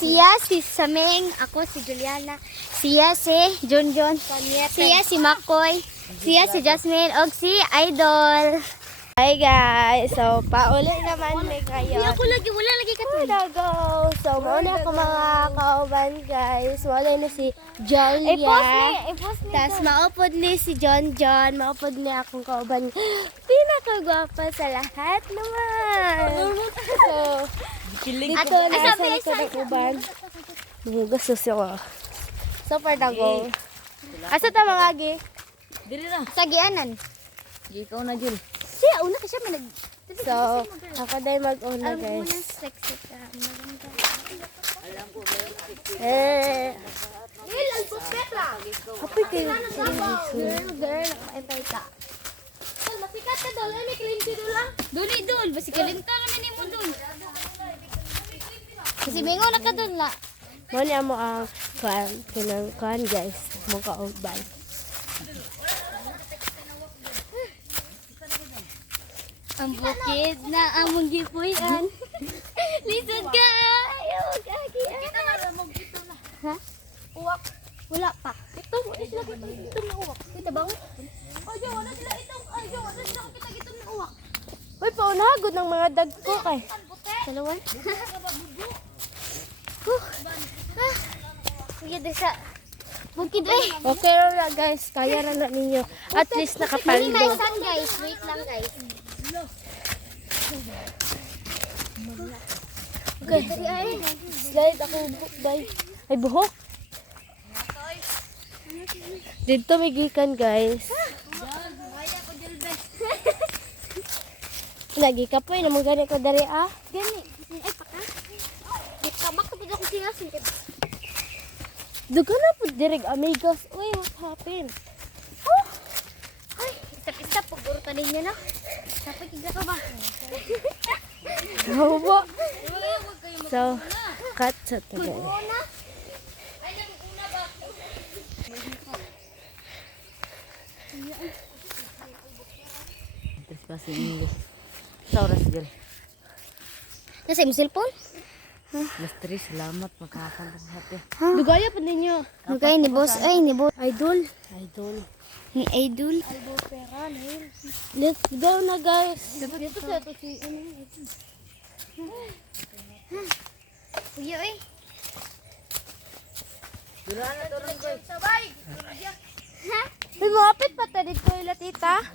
Siya si Sameng, ako si Juliana. Siya si Junjun. Siya si Makoy. Siya si Jasmine og si Idol. Hi guys, so pauli naman may kayo. Wala lagi ka to. Go! So mauna ako mga kauban guys. Wala na si Julia. I-post ni. Tapos maupod ni si John. Maupod ni akong kauban. Pinakagwapa sa lahat naman. So, dito na sa likod ng uban. Mahugas siya. So far na go. Asa ta mga agi? Dili na. Sa gianan. Ikaw na, Jul. Siya, una ka siya manag... So, ako dahil mag-una Alam mo guys. na sexy ka. Maganda. Girl, ang Petra. Happy kayo. Girl, ay ka. Masikat ka dol, ay may kalimti dol lang. Duli dol, basi kalimta naman mo dol. Kasi bingo na ka dol la. Muna mo ang kuhan guys. Mong kauban. Ang bukid na among gipuyan. Lisod ka. Ayaw, kaki. Ha? Uwak. Wala pa. Ito, wala sila kita na uwak. Kita ba? Oh, diyan, wala sila itong, ay, diyan, wala sila kita na uwak. Uy, paunahagod ng mga dagko kay. Dalawa? Sige, sa bukid eh. Okay na guys. Kaya na ninyo. At least Hindi nakapaldo. may sun guys. Wait lang guys. Okay. Slide ako bay. Ay buhok. Dito may gikan guys. Lagi ka po. Naman gani ko dari ah. Gani. Ay, paka. Kabak ka pag ako singasin. Duga na po direk amigos. Uy, what happened? Oh! Ay, isap-isap. Pagburutan ninyo na. Kapag kigla ka ba? Hawa. So, cut sa to guys. Una? Terus kasi nilo. Sa oras, Jul. Nasa yung cellphone? Mas tres, salamat. Makakakan sa hati. Dugaya pa ninyo. Okay, ni boss. Ay, ni boss. Idol. Idol. Ni Idol. Let's go na guys. Kuya, eh. Dura na to rin, guys. May mapit pa ta dito ila tita.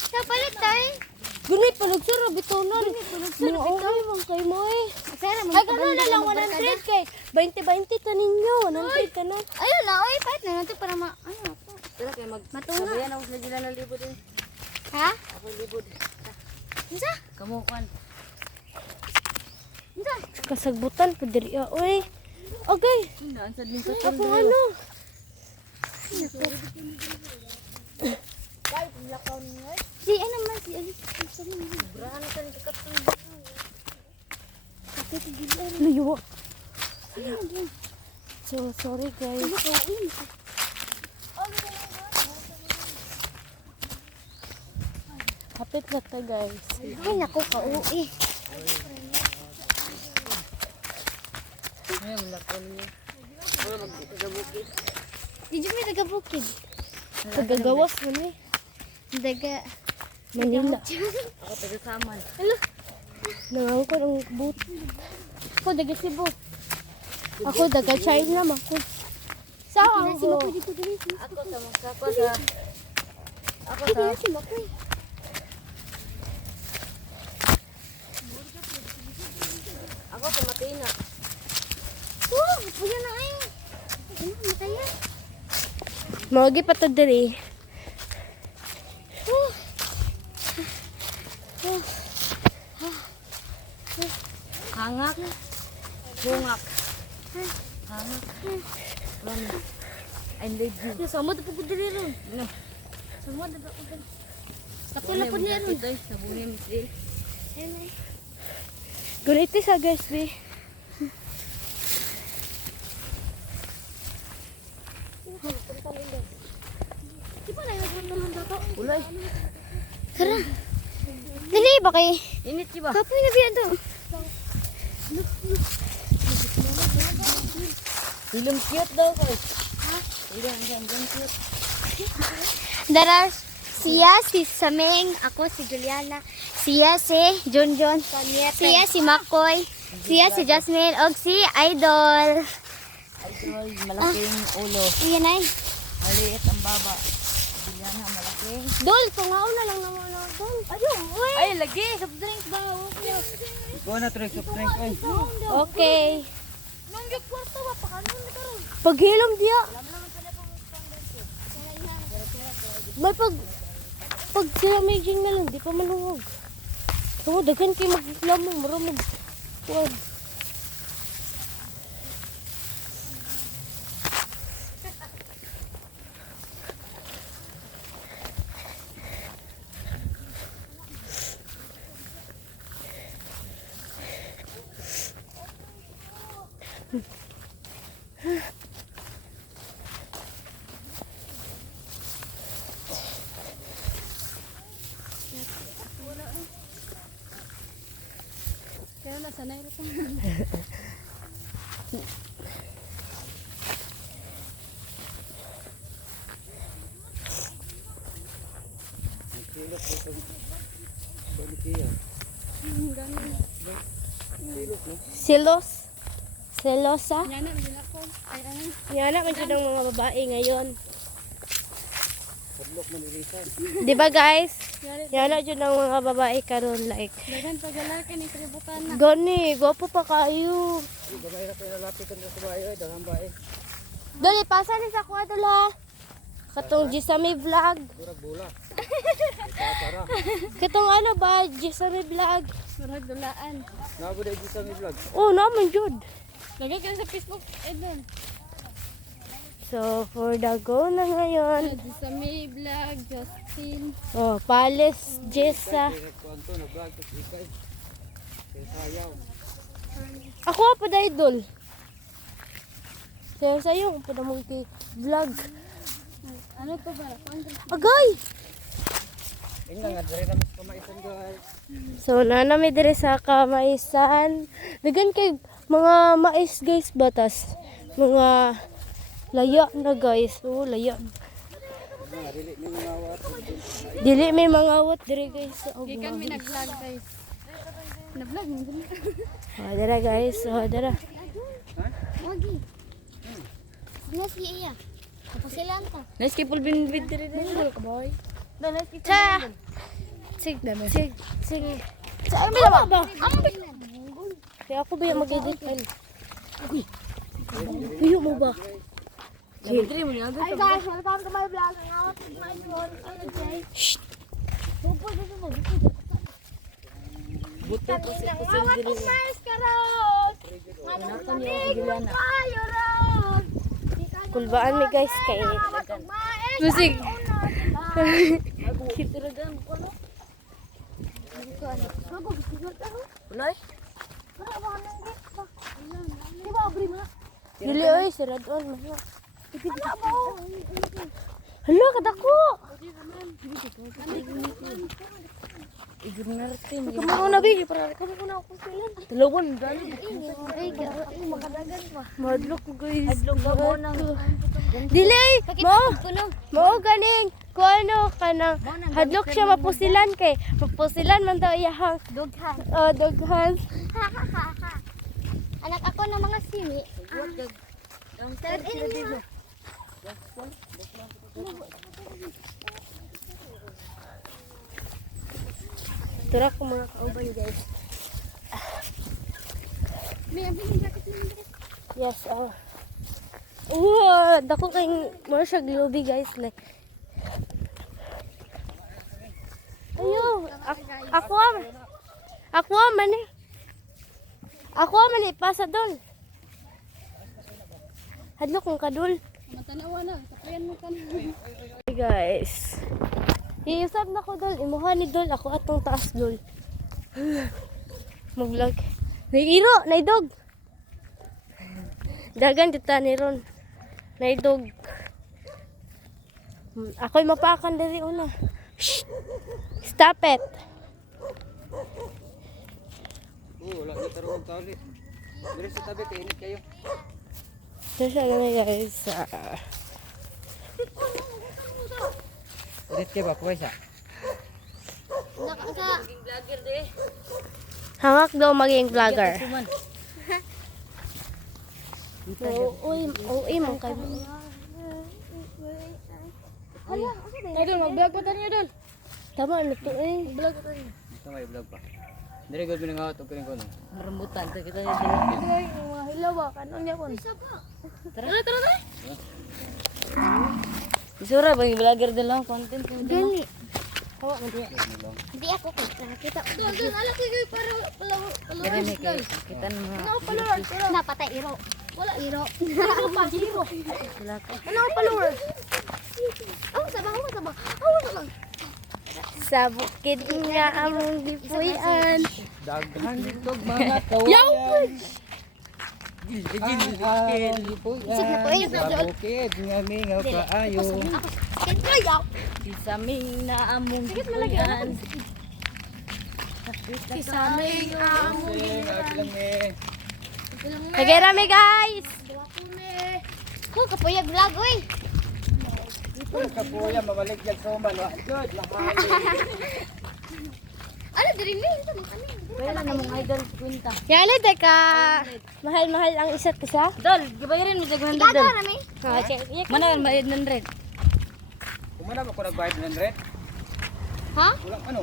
Sa palit tayo. Guni palugsuro bitunon. Mga okay man kay mo eh. Sana mo. Ay gano'n na lang 100 kay 20-20 ka ninyo. 100 ka na. Ayun na, oy, pahit na natin para ma... Ano po? Tara kayo Matunga. Sabayan ako sa Jula ng libod eh. Ha? Ako libod. Isa? Kamukuan. Isa? Kasagbutan pa diri ah. Uy. Okay. Naansad din sa Ako ano? Si ano man si Alice. Brahan ka rin kakatun. Luyo. So sorry guys. Hapit na ta guys. Ay, naku, kauwi. Ngayon, lakon niya. Wala magkakabukit. Di dyan may taga-bukid. Tagagawas mo ni. Daga. Manila. Ako taga-saman. Nangangkot ang boot. Ako daga Cebu. Ako daga China mako. Saan Si ako? Makoy dito dali. Ako sa Ako sa... Ako sa... Si Makoy. Ako sa Matina. Oh, puya na ay. Ano, mataya. Magi pa to diri. Hangak. Bungak. Hangak. Run. I love you. Sama na po dali ron. No. Sama na po dali. Katula po niya ron. Ito sa bungim. Guniti sa guys be. Di ba na yung naman dato? Ulay. Tara. Dali ba kay? Init di ba? Kapoy na biya do. Film cute daw ko. Film cute. Dara, siya si Sameng, ako si Juliana, siya si Junjun, siya si Makoy, siya si Jasmine, og si Idol. Idol, malaking ulo. Iyan ay. Maliit ang baba. Juliana, malaking. Dol, tungaw na lang naman na. Dol, ayun, uy. Ay, lagi. Soft drink ba? Go na, Trey. Soft drink. Ay. Okay. Nung yung kwarto ba, pakanon na karon. Paghilom diya. May pag sila may jing na lang, di pa maluwag. So, daghan kayo maglamang, maramag. Wag. Kaya na, sanay rin ko. Silos. Selosa. Yan na, hindi ako. Ay, ano. Yan na, man siya ng mga babae ngayon. Di ba guys? Yan na dyan ng mga babae karon like. Dagan pag-alalaki ni Tributan na. Gani, gwapo pa kayo. Dali, pasa ni sa kuha dala. Katong Jisami vlog. Katong ano ba, Jisami vlog. Murag dulaan. Oh, naman jud. Lagay ka na sa Facebook, Edon. So, for the go na ngayon. Sa May Vlog, Justin. Oh, Pales, Jessa. Ako pa da idol. Sayo pa da mong vlog. Ano to ba? Agay! So, nanami dire sa Kamaisan. Dagan kay mga mais guys batas. Mga laya na guys. Oh, laya. Dili may mga awat dire guys. Oh, Ikan may nag-vlog guys. Na-vlog mo din. dara guys. Oh, dara. Wagi. Sino si Iya? Ako sila anta. Nice kay Pulbin vid dire dire ka boy. Cha! Sig. Sa ay ba ba? Kaya ako ba yung mag-edit? Uy. Uyo mo ba? Dire mo niya. Hi guys, welcome to my vlog. Now, my phone. Shh. Buto ko si Kusel dire. Mas karon. Natan niyo si Juliana. Ayo ron. Kulbaan mi guys kay. Musig. Kitiragan ko no. Ulay. Dili oy, sarad on. Hala, kadako. Ignorarte mo. Kamu na bigi para kamu na ako silan. Dalawan dali. Madlok ko guys. Adlong mo nang. Dili mo ganing ko ano kanang hadlok siya mapusilan kay mapusilan man daw iyahang Dughan. dughan. Anak ako ng mga simi. Third in mo. Tura ko mga kauban guys. May abing jacket mo. Yes, dako kay mo siya globy guys like. Ayo, ako man eh. Ako man eh, pasa dol. Hadlok kong kadul. Matanawa na. Tapayan mo ka na. Hey guys. Iusap na ko dol. Imuha ni dol. Ako atong taas dol. Mag-vlog. Nairo, naidog. Dagan dito ni Ron. Naidog. Ako'y mapakan dali una. Shh. Stop it. Wala ni tarong tali. Diri sa tabi kay init kayo. So siya na guys. Init kayo ba puwesa? Hangak daw maging vlogger. Uy, mong kayo. Idol, mag-vlog pa tayo doon. Tama na to eh. Vlog pa tayo. Ito may vlog pa. Diri gud minangawat og kining kono. Rambutan, kita yung mga hilaw ba? Kanon niya ko. Tara, tara. Isura ba yung vlogger din lang content ko. Gani. Hawa mo diya. Hindi ako kita. Doon, alak kayo para Diri ni kay kita na mga ano followers? Napatay iro. Wala iro. Ano pa zero? sila ka. Ano followers? Oh, sabang. Sa bukid nga among gipuy-an. Daghan dito mga kawayan. Gil po yan. Sa bukid nga mingaw kaayo. Isaming na among gipuyan. Isaming among Lang eh. Nagirami guys. Ko kapuyag vlog oy. Ito ka po yan, mabalik yan sa uman. Good, lakali. Ano diri ni? Wala na mong idol kwenta. Yan na teka. Mahal-mahal ang isa't isa. Dol, gibayaran mo sa 100 Gaga dol. rami. Ha, check. Mana man bayad 100? Kumana ba ko nagbayad ng rent? Ha? Walang ano?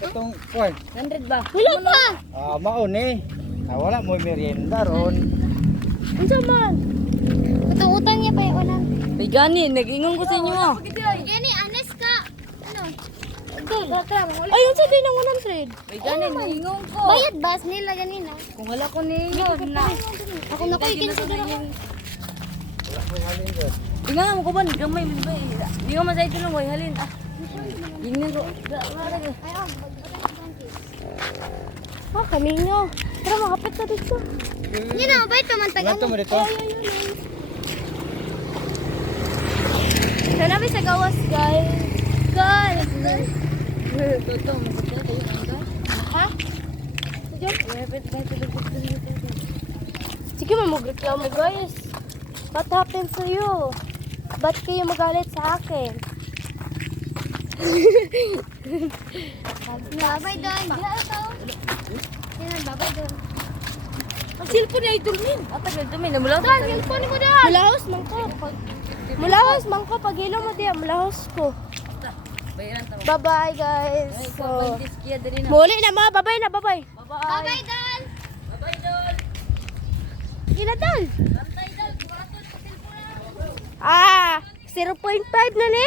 Itong, kuwan. 100 ba? Wala pa. Maon eh. Wala mo merienda ron. Unsa man? Utang niya pa yung ulan. May gani, nag-ingong ko sa inyo ah. Gani, honest ka. Ano? Ay, unsa din ang 100? May gani, nag-ingong ko. Bayad bas nila ganina. Kung wala ko ninyo, na. Ako na koy kinsa dira. Wala mo halin dyan. Tingnan mo ko ba, gamay mo ba? Di ka masay tulong, way halin. Tingnan ko. Oh, kami nyo. Tara, makapit ka dito. Yan na, mabait ka man Ganto mo dito? Sana sa gawas, guys. Guys. Toto, masakit kayo ang Ha? Sige, mamugreklamo mo, guys. What happened to you? Ba't kayo magalit sa akin? Babay doon. Babay doon. Ang cellphone na idulmin. Atagal dumin, namulaw. Doon, cellphone mo doon. Mulahos, mangko. Mulahos, mangko. Pag-ilo mo diyan, mulahos ko. Bayaran tama. Bye-bye, guys. Ay, So, kabantis kaya dali na. muli na mga. Bye-bye na, bye-bye. Bye-bye. Dal. Bye-bye, Dol. Ina, Dal. Bantay, Dol. 0.5 na ni.